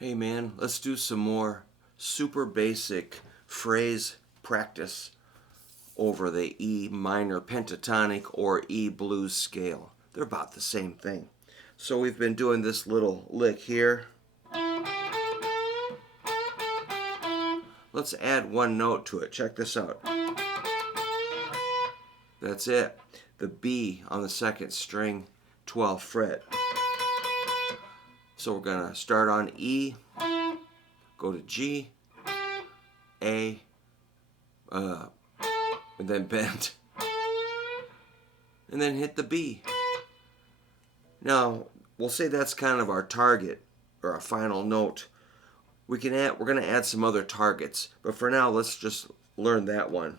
Hey man, let's do some more super basic phrase practice over the E minor pentatonic or E blues scale. They're about the same thing. So we've been doing this little lick here. Let's add one note to it. Check this out. That's it. The B on the second string, 12th fret. So we're going to start on E, go to G, A, and then bend, and then hit the B. Now, we'll say that's kind of our target or our final note. We're going to add some other targets, but for now, let's just learn that one.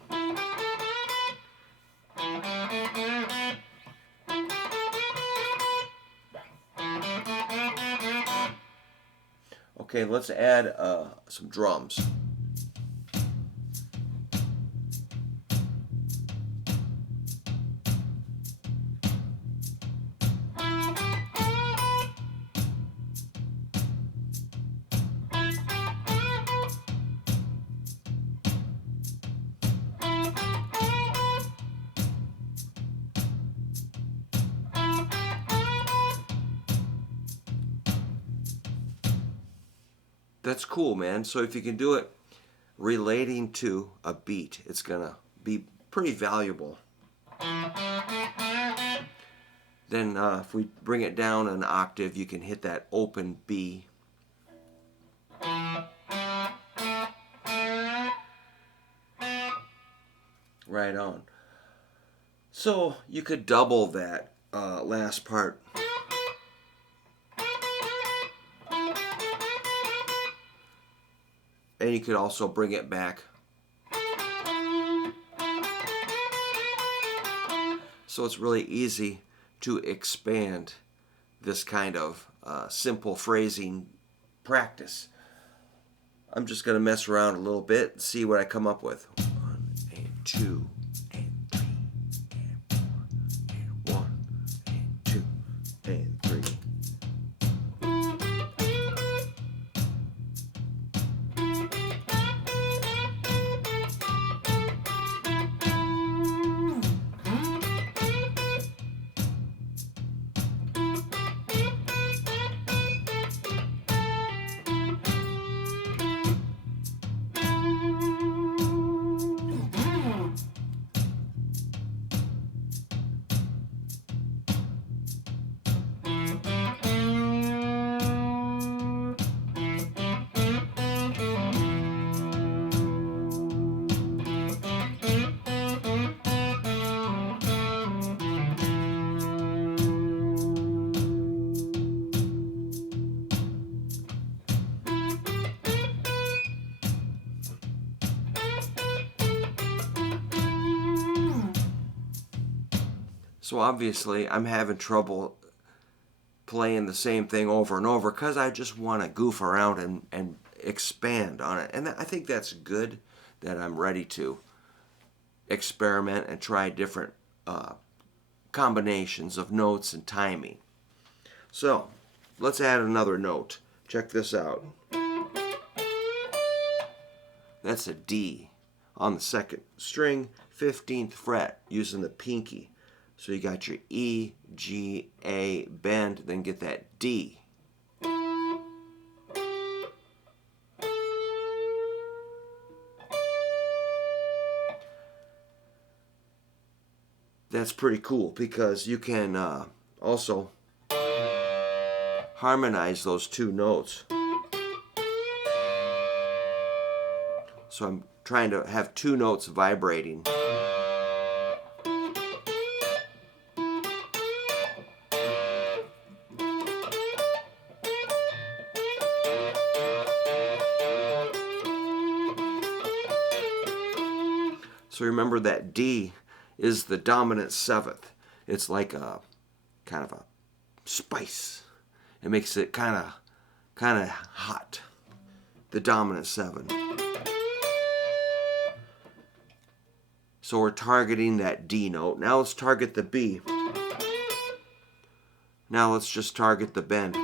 Okay, let's add some drums. That's cool, man. So if you can do it relating to a beat, it's going to be pretty valuable. Then if we bring it down an octave, you can hit that open B. Right on. So you could double that last part. And you could also bring it back. So it's really easy to expand this kind of simple phrasing practice. I'm just going to mess around a little bit and see what I come up with. 1 and 2 and 3 and 4 and 1 and 2 and 3. So obviously I'm having trouble playing the same thing over and over because I just want to goof around and expand on it. And I think that's good that I'm ready to experiment and try different combinations of notes and timing. So let's add another note. Check this out. That's a D on the second string, 15th fret, using the pinky. So you got your E, G, A, bend, then get that D. That's pretty cool because you can also harmonize those two notes. So I'm trying to have two notes vibrating. So remember that D is the dominant seventh. It's like a kind of a spice. It makes it kind of hot. The dominant seven. So we're targeting that D note. Now let's target the B. Now let's just target the bend.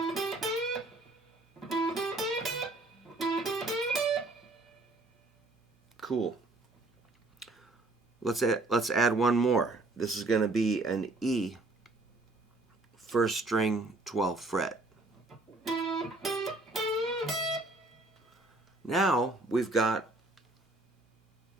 cool. Let's add one more. This is going to be an E, first string, 12th fret. Now we've got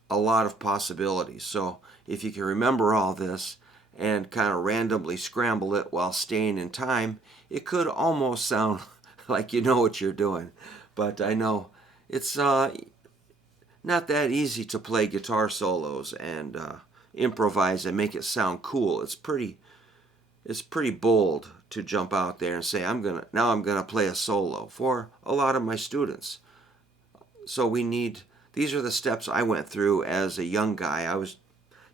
a lot of possibilities. So if you can remember all this and kind of randomly scramble it while staying in time, it could almost sound like you know what you're doing. But I know it's not that easy to play guitar solos and improvise and make it sound cool. It's pretty bold to jump out there and say, I'm gonna play a solo for a lot of my students. So these are the steps I went through as a young guy.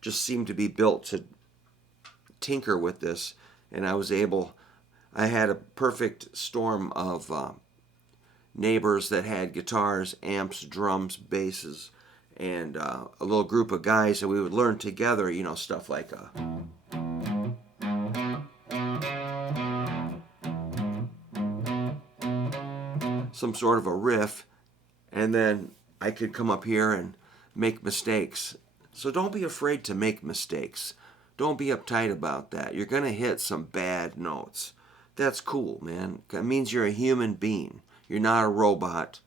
Just seemed to be built to tinker with this, and I had a perfect storm of neighbors that had guitars, amps, drums, basses, and a little group of guys that we would learn together, stuff like some sort of a riff, and then I could come up here and make mistakes. So don't be afraid to make mistakes. Don't be uptight about that. You're going to hit some bad notes. That's cool, man. That means you're a human being. You're not a robot.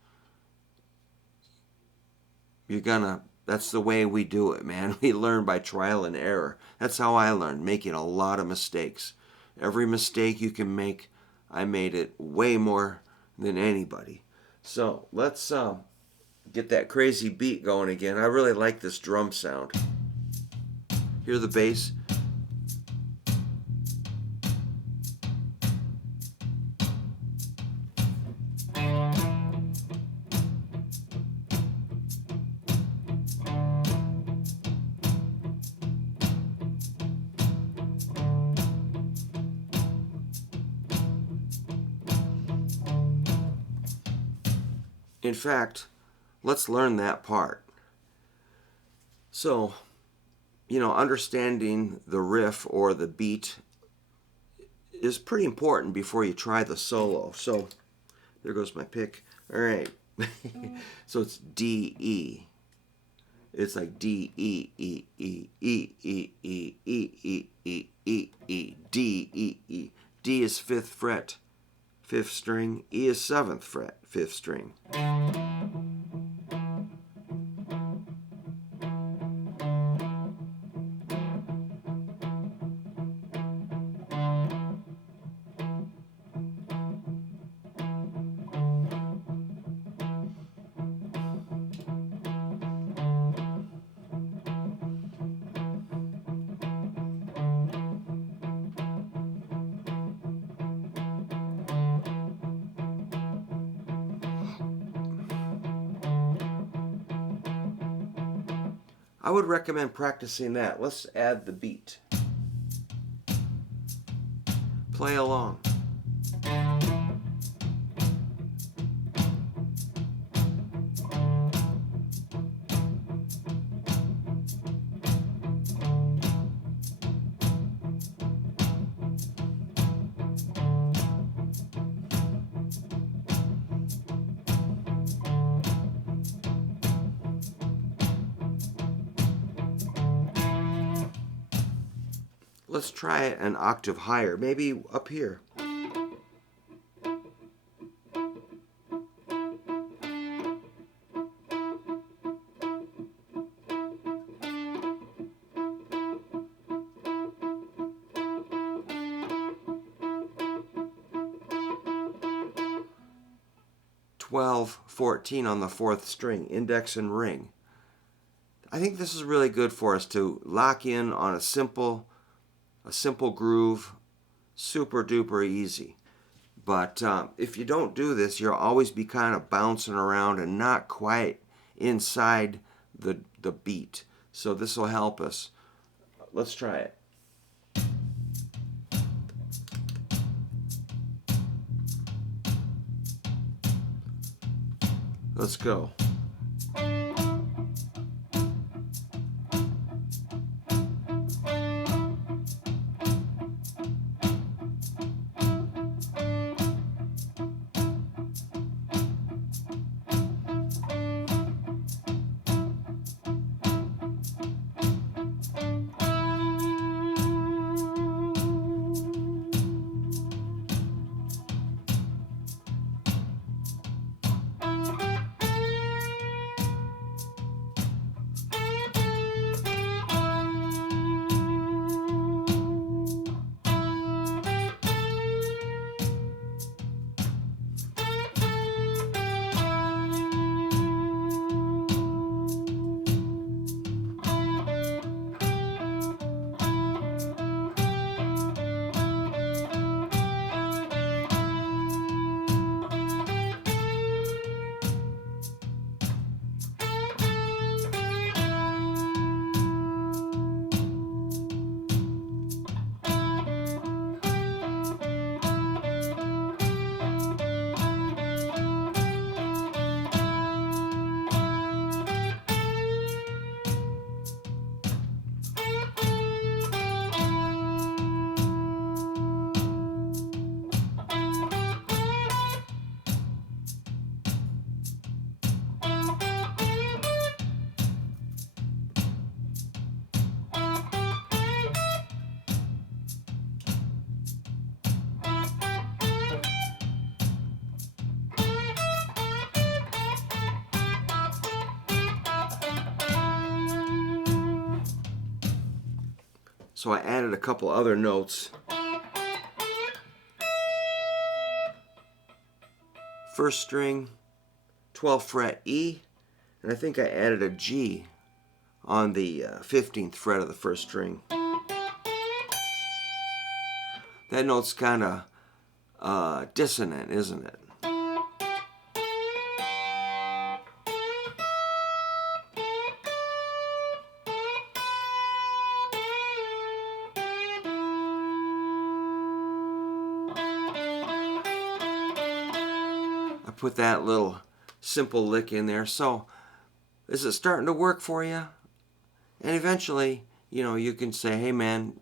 That's the way we do it, man. We learn by trial and error. That's how I learned, making a lot of mistakes. Every mistake you can make, I made it way more than anybody. So let's get that crazy beat going again. I really like this drum sound. Hear the bass? In fact, let's learn that part. So, understanding the riff or the beat is pretty important before you try the solo. So, there goes my pick. All right. So it's D, E. It's like D, E, E, E, E, E, E, E, E, E, E, E, D, E, E. D is 5th fret, 5th string. E is 7th fret, 5th string. I would recommend practicing that. Let's add the beat. Play along. Let's try it an octave higher, maybe up here. $12, $14 on the 4th string, index and ring. I think this is really good for us to lock in on a simple groove, super duper easy. But if you don't do this, you'll always be kind of bouncing around and not quite inside the beat. So this will help us. Let's try it. Let's go. So I added a couple other notes. First string, 12th fret E, and I think I added a G on the 15th fret of the first string. That note's kind of dissonant, isn't it? I put that little simple lick in there. So is it starting to work for you? And eventually, you know, you can say, hey man,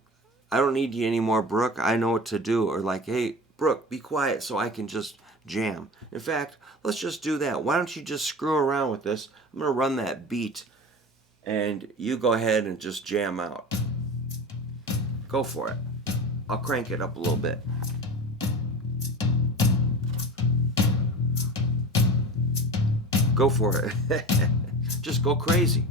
I don't need you anymore, Brook. I know what to do. Or like, hey, Brook, be quiet so I can just jam. In fact, let's just do that. Why don't you just screw around with this? I'm going to run that beat and you go ahead and just jam out. Go for it. I'll crank it up a little bit. Go for it. Just go crazy.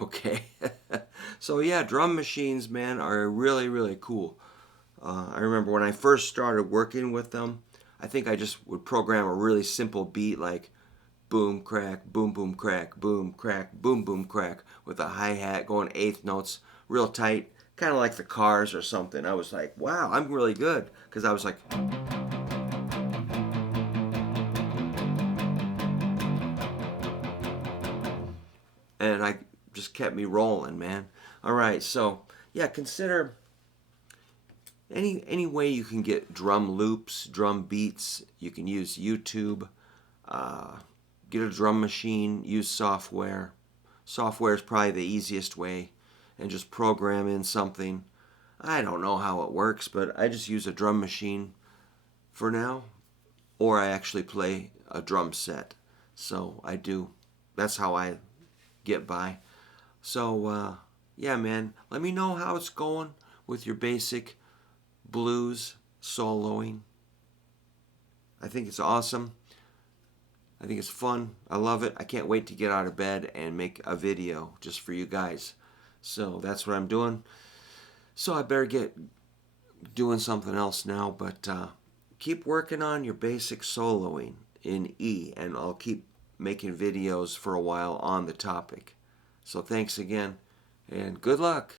Okay. So yeah, drum machines, man, are really, really cool. I remember when I first started working with them, I think I just would program a really simple beat like boom, crack, boom, boom, crack, boom, crack, boom, boom, crack, with a hi-hat going eighth notes real tight, kind of like the Cars or something. I was like, wow, I'm really good. Because I was like, and I just kept me rolling, man. All right, so yeah, consider any way you can get drum loops, drum beats. You can use YouTube, uh, get a drum machine, use software. Software is probably the easiest way, and just program in something. I don't know how it works, but I just use a drum machine for now, or I actually play a drum set. So I do. That's how I get by. So yeah, man, let me know how it's going with your basic blues soloing. I think it's awesome. I think it's fun. I love it. I can't wait to get out of bed and make a video just for you guys. So that's what I'm doing. So I better get doing something else now, but keep working on your basic soloing in E, and I'll keep making videos for a while on the topic. So thanks again, and good luck.